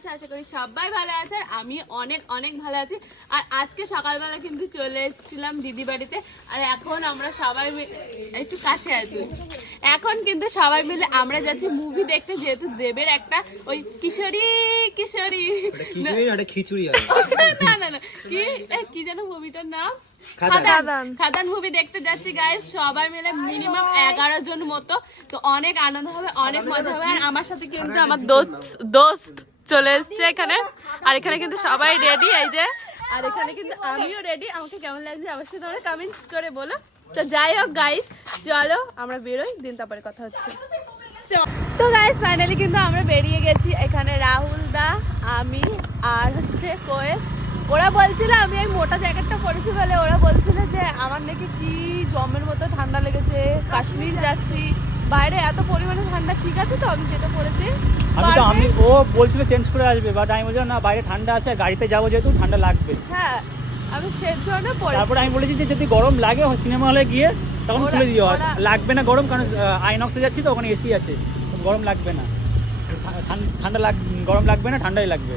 আছে আশা করি সবাই ভালো আছে আর আমি অনেক অনেক ভালো আছি। আর আজকে সকালবেলা কিন্তু চলে এসেছিলাম দিদি বাড়িতে আর এখন আমরা সবাই মিলে একটু কাছে আছি এখন কিন্তু সবাই মিলে আমরা যাচ্ছি মুভি দেখতে যেহেতু দেবের একটা ওই কিশোরী কিশোরী। খিচুড়ি না না না কি কি যেন মুভিটার নাম? খাদান। খাদান। খাদান। মুভি দেখতে যাচ্ছি গাইস সবাই মিলে মিনিমাম এগারো জন মতো। তো অনেক আনন্দ হবে অনেক মজা হবে আর আমার সাথে কিন্তু আমার দোস্ত দোস্ত চলে এসছে এখানে। আর এখানে কিন্তু সবাই রেডি এই যে। আর এখানে কিন্তু আমিও রেডি আমাকে কেমন লাগছে অবশ্যই তোমরা কমেন্ট করে বলো। তো যাই হোক গাইস চলো আমরা বেরোই। দিন তারপরে কথা হচ্ছে। তো গাইস ফাইনালি কিন্তু আমরা বেরিয়ে গেছি। এখানে রাহুল দা, আমি আর হচ্ছে কোয়েল। ওরা বলছিল আমি এই মোটা জ্যাকেটটা পরেছি বলে ওরা বলছিল আমার নাকি কি জমের মতো ঠান্ডা লেগেছে কাশ্মীর যাচ্ছি। বাইরে এত পরিমাণে ঠান্ডা ঠিক আছে তো? আমি যেটা পরেছি আমি তো আমি ও বলছিল চেঞ্জ করে আসবে বাট আমি বলছিলাম না বাইরে ঠান্ডা আছে গাড়িতে যাব যেহেতু ঠান্ডা লাগবে। হ্যাঁ আমি সেই জন্য পরেছি তারপরে আমি বলেছি যে যদি গরম লাগে সিনেমা হলে গিয়ে তখন খুলে দিও। লাগবে না গরম কারণ আইনক্সে যাচ্ছি তো ওখানে এসি আছে। গরম লাগবে না। ঠান- ঠান্ডা লাগ গরম লাগবে না ঠান্ডাই লাগবে।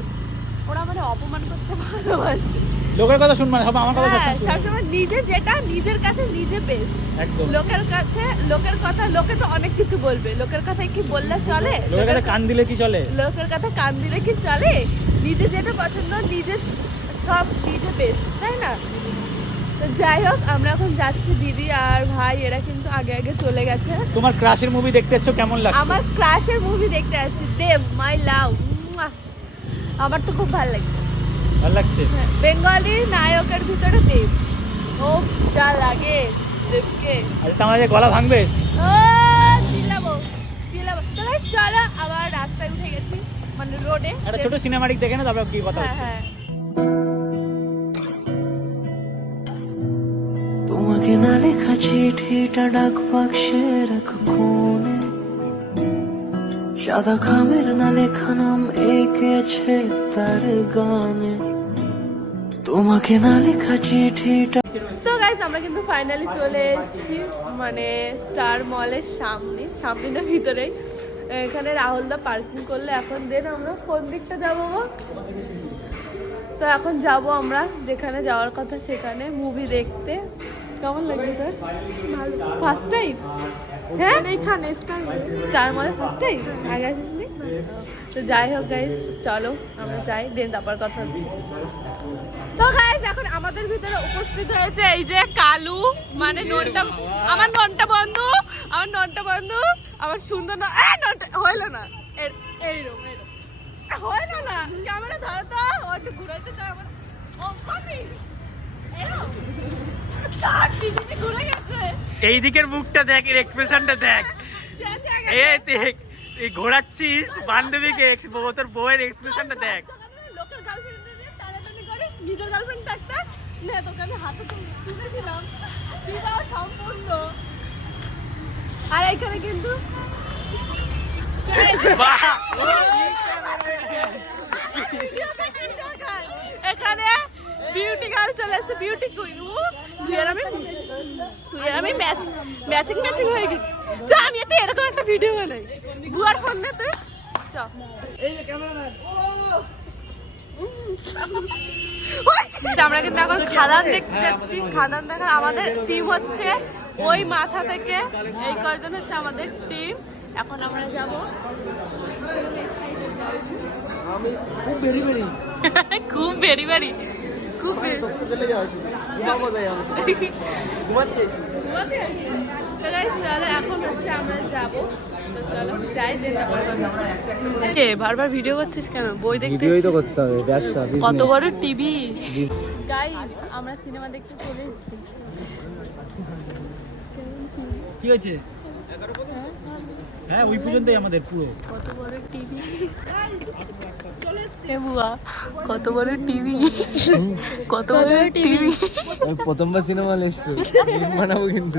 ওরা মানে অপমান করতে ভালোবাসে। লোকের কথা শুনবে না সব আমার কথা হ্যাঁ শুনবে। সবসময় নিজে যেটা নিজের কাছে নিজে বেস্ট একদম। লোকের কাছে লোকের কথা লোকে তো অনেক কিছু বলবে। লোকের কথায় কি বললে চলে? লোকের কাছে কান দিলে কি চলে? লোকের কথা কান দিলে কি চলে? নিজে যেটা পছন্দ নিজে সব নিজে বেস্ট তাই না? তো যাই হোক আমরা এখন যাচ্ছি দিদি আর ভাই এরা কিন্তু আগে আগে চলে গেছে। তোমার ক্রাশের মুভি দেখতে যাচ্ছ কেমন লাগছে? আমার ক্রাশের মুভি দেখতে যাচ্ছি দেব মাই লাভ আমার তো খুব ভালো লাগছে। ভালো লাগছে? বেঙ্গলি নায়কের ভিতরে দেব। ও যা লাগে দেবকে। আর তোমার যে গলা ভাঙবে? ও চিল্লাবো চিল্লাবো। তো চলো আবার রাস্তায় উঠে গেছি মানে রোডে একটা ছোট সিনেমাটিক দেখে না তারপর কি কথা হ্যাঁ হচ্ছে। হ্যাঁ। তোমাকে না লেখা চিঠিটা ডাক বাক্সে রাখো কোণে সাদা খামের না লেখা নাম এঁকেছে তার গানে। তোমাকে না লেখা চিঠিটা তো গাইজ আমরা কিন্তু ফাইনালি চলে এসেছি মানে স্টার মলের সামনে সামনে না ভিতরেই। এখানে রাহুল দা পার্কিং করলে এখন দেন আমরা কোন দিকটা যাব গো? তো এখন যাব আমরা যেখানে যাওয়ার কথা সেখানে মুভি দেখতে। কেমন লাগবে তোর? ফার্স্ট টাইম হ্যাঁ? এখানে স্টার স্টার মলে ফার্স্ট টাইম আগে আসিস নি? তো যাই হোক গাইজ চলো আমরা যাই দেন তারপর কথা হচ্ছে। তো গাইস এখন আমাদের ভিতরে উপস্থিত হয়েছে এই যে কালু মানে ননটা আমার ননটা বন্ধু আমার ননটা বন্ধু আমার সুন্দর ন- এ, ননটা হইল না। এইরকম এইরকম। না ক্যামেরা ধরো তো একটু ঘুরাইতে আমার। গেছে। এই দিকের মুখটা দেখ এর এক্সপ্রেশনটা দেখ। এই দেখ। এই ঘোরাচ্ছিস বান্ধবীকে তোর বউয়ের এক্সপ্রেশনটা দেখ লোকের গার্লফ্রেন্ড টানাটানি করিস নিজের গার্লফ্রেন্ড থাকতে? নে, তোকে আমি হাতে তুলে দিলাম। বিবাহ সম্পূর্ণ। আর এখানে কিন্তু এখানে বিউটি গার্ল চলে এসেছে বিউটি কুইন তুই আর আমি তুই আর আমি ম্যাচিং ম্যাচিং হয়ে গেছি। চ, আমি এতে এরকম একটা ভিডিও বানাই। বুয়ার ফোন নে তুই। চ। আমরা কিন্তু এখন খাদান দেখতে যাচ্ছি। খাদান দেখার আমাদের টিম হচ্ছে। ওই মাথা থেকে এই কয়জন হচ্ছে আমাদের টিম এখন আমরা যাব। আমি খুব বেরি বেরি খুব বেরি বেরি খুব বেরি চলে। যাওয়া ঘুমাবো যাই আমি। ঘুমাতে চাইছি তো guys, চলো এখন হচ্ছে আমরা যাব। তো চলো যাই দেন তারপরে কথা হচ্ছে। কে বারবার ভিডিও করছিস কেন? বই দেখতে ভিডিওই তো করতে হবে ব্যবসা কত বড় টিভি? গাইস আমরা সিনেমা দেখতে চলে এসেছি। কি হয়েছে? হ্যাঁ ওই পর্যন্তই আমাদের পুরো। কত বড় টিভি? এ বুয়া কত বড় টিভি? কত বড় টিভি? আমি প্রথমবার সিনেমা এসছি। বানাবো কিন্তু।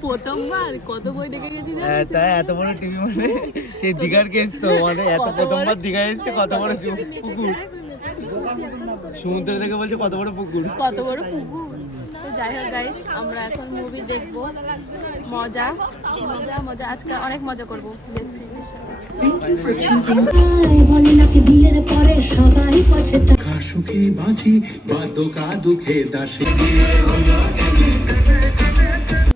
প্রথমবার? কত বই দেখে গেছি হ্যাঁ, তাই এত বড় টিভি মানে সেই দিঘার কেস তো মানে এত প্রথমবার বড়- দিঘা এসছে কত বড় পুকুর? সমুদ্র থেকে বলছে কত বড় পুকুর? কত বড় পুকুর? তো যাই হোক গাইজ আমরা এখন মুভি দেখব। মজা। মজা মজা। আজকে অনেক মজা করব। বেস্ট ফ্রেন্ডের সাথে বলে নাকি বিয়ের পরে সবাই পছন্দ সুখে বাঁচি বা দুঃখে দাসে।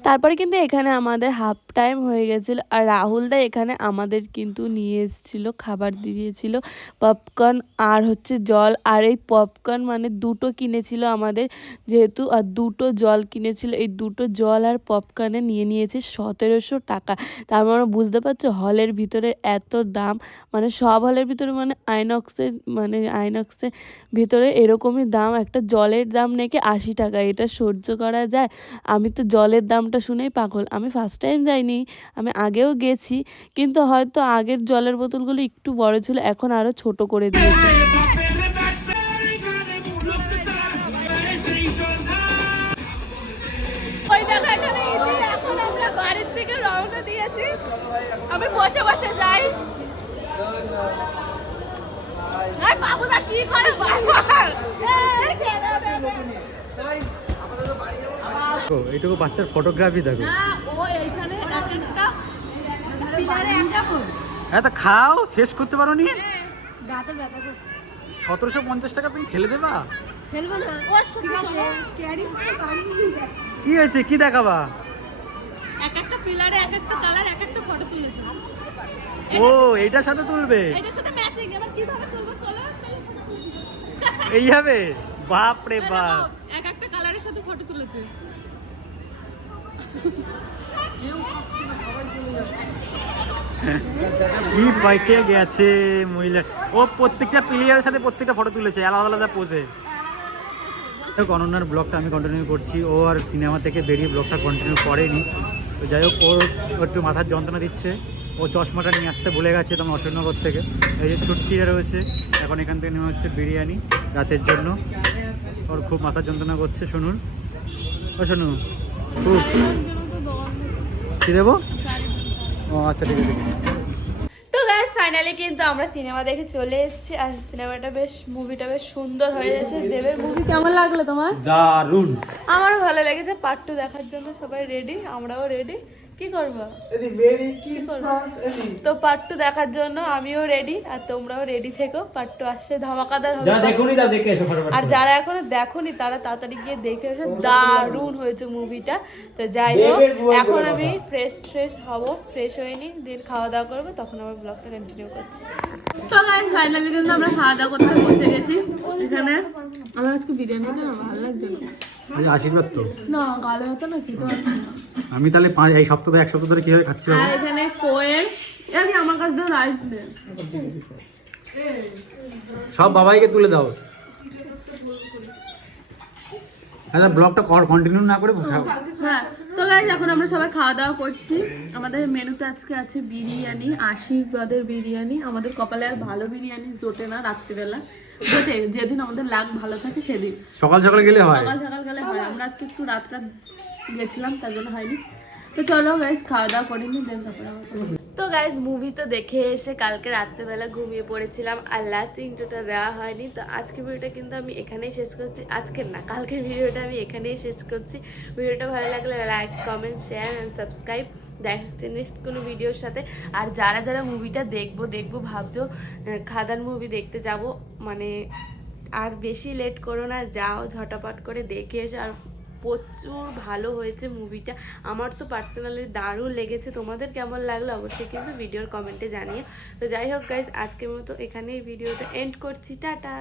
তারপরে কিন্তু এখানে আমাদের হাফ টাইম হয়ে গেছিল। আর রাহুল দা এখানে আমাদের কিন্তু নিয়ে এসেছিল, খাবার দিয়েছিল। পপকর্ন আর হচ্ছে জল। আর এই পপকর্ন মানে দুটো কিনেছিল আমাদের যেহেতু, আর দুটো জল কিনেছিল। এই দুটো জল আর পপকর্নে নিয়ে নিয়েছে সতেরোশো টাকা। তার মানে বুঝতে পারছ, হলের ভিতরে এত দাম। মানে সব হলের ভিতরে মানে আইনক্সের মানে আইনক্সের ভিতরে এরকমই দাম। একটা জলের দাম নাকি আশি টাকা। এটা সহ্য করা যায়। আমি তো জলের দামটা শুনেই পাগল। আমি ফার্স্ট টাইম যাইনি আমি আগেও গেছি কিন্তু হয়তো আগের জলের বোতলগুলো একটু বড় ছিল এখন আরও ছোট করে দিয়েছে। আমি বসে বসে যাই। আর বাবুদা কি করে বারবার দেখো, এইটুকু বাচ্চার ফটোগ্রাফি দেখো। না ও এইখানে এক একটা পিলারে একটা হ্যাঁ তা খাও শেষ করতে পারো নি দাঁতে ব্যথা করছে। সতেরোশো পঞ্চাশ টাকা তুমি ফেলে দেবা। কি হয়েছে? কি দেখাবা? এক একটা পিলারে এক একটা কালার এক একটা ফটো তুলেছে। ও এটার সাথে তুলবে? এটার সাথে ম্যাচিং এবার কীভাবে তুলবো? তোলো এইভাবে? বাপ রে বাপ দেখো, এক একটা কালারের সাথে ফটো তুলেছে কি বাইকে গেছে, মহিলা। ও প্রত্যেকটা প্লেয়ারের সাথে প্রত্যেকটা ফটো তুলেছে, আলাদা আলাদা পোজে অনন্যার ব্লগটা আমি কন্টিনিউ করছি। ও আর সিনেমা থেকে বেরিয়ে ব্লগটা কন্টিনিউ করেনি। তো যাই হোক, ওর একটু মাথার যন্ত্রণা দিচ্ছে। ও চশমাটা নিয়ে আসতে ভুলে গেছে তোমার অশোকনগর থেকে। এই যে ছুটকিরা রয়েছে, এখন এখান থেকে নেওয়া হচ্ছে বিরিয়ানি রাতের জন্য। ওর খুব মাথার যন্ত্রণা করছে, শুনুন। ও শুনু খুব কী দেবো? ও আচ্ছা ঠিক আছে তো গাইস ফাইনালি কিন্তু আমরা সিনেমা দেখে চলে এসেছি আর সিনেমাটা বেশ মুভিটা বেশ সুন্দর হয়ে গেছে। দেবের মুভি কেমন লাগল তোমার? দারুণ আমারও ভালো লেগেছে পার্ট টু দেখার জন্য সবাই রেডি আমরাও রেডি কি করব? তো পার্ট টু দেখার জন্য আমিও রেডি আর তোমরাও রেডি থেকো। পার্ট টু আসছে ধামাকাদার হবে। যারা দেখুনি তা দেখে এসো ফটোফট আর যারা এখনও দেখোনি তারা তাড়াতাড়ি গিয়ে দেখে এসো। দারুণ হয়েছে মুভিটা তো যাই হোক এখন আমি ফ্রেশ ফ্রেশ হব। ফ্রেশ হয়ে নি দিন খাওয়া দাওয়া করব তখন আমার ব্লগটা কন্টিনিউ করছি। তো গাইস ফাইনালি কিন্তু আমরা খাওয়া দাওয়া করতে বসে গেছি। এখানে আমার আজকে বিরিয়ানিটা ভালো লাগছে না। আশীর্বাদ তো। না গালে হতো না খেতে আমি তাহলে পাঁচ এই সপ্তাহ এক সপ্তাহ ধরে কীভাবে খাচ্ছি আর এখানে কোয়েল এই আমার কাছে রাইস দেন সব বাবাইকে তুলে দাও। আচ্ছা ব্লগটা কন্টিনিউ না করে হ্যাঁ তো গাইজ এখন আমরা সবাই খাওয়া দাওয়া করছি। আমাদের মেনুতে আজকে আছে বিরিয়ানি আশীর্বাদের বিরিয়ানি। আমাদের কপালে আর ভালো বিরিয়ানি জোটে না রাত্রিবেলা। জোটে যেদিন আমাদের লাগ ভালো থাকে সেদিন। সকাল সকাল গেলে হয়। সকাল সকাল গেলে হয়। আমরা আজকে একটু রাত রাত গেছিলাম তার জন্য হয়নি। তো চলো গাইজ খাওয়া দাওয়া করে নি দেন তারপরে। তো গাইজ মুভি তো দেখে এসে কালকে রাত্রেবেলা ঘুমিয়ে পড়েছিলাম আর লাস্ট ইন্টুটা দেওয়া হয়নি। তো আজকে ভিডিওটা কিন্তু আমি এখানেই শেষ করছি। আজকের না, কালকের ভিডিওটা আমি এখানেই শেষ করছি। ভিডিওটা ভালো লাগলে like comment share and subscribe দেখা নেক্সট কোনো ভিডিওর সাথে। আর যারা যারা মুভিটা দেখব দেখব, ভাবছ খাদান মুভি দেখতে যাব মানে আর বেশি লেট করো না, যাও ঝটাপট করে দেখে এসো। আর প্রচুর ভালো হয়েছে মুভিটা আমার তো পার্সোনালি দারুণ লেগেছে। তোমাদের কেমন লাগল অবশ্যই কিন্তু ভিডিওর কমেন্টে জানিয়ে তো যাই হোক গাইজ আজকের মতো এখানেই ভিডিওটা এন্ড করছি। টাটা!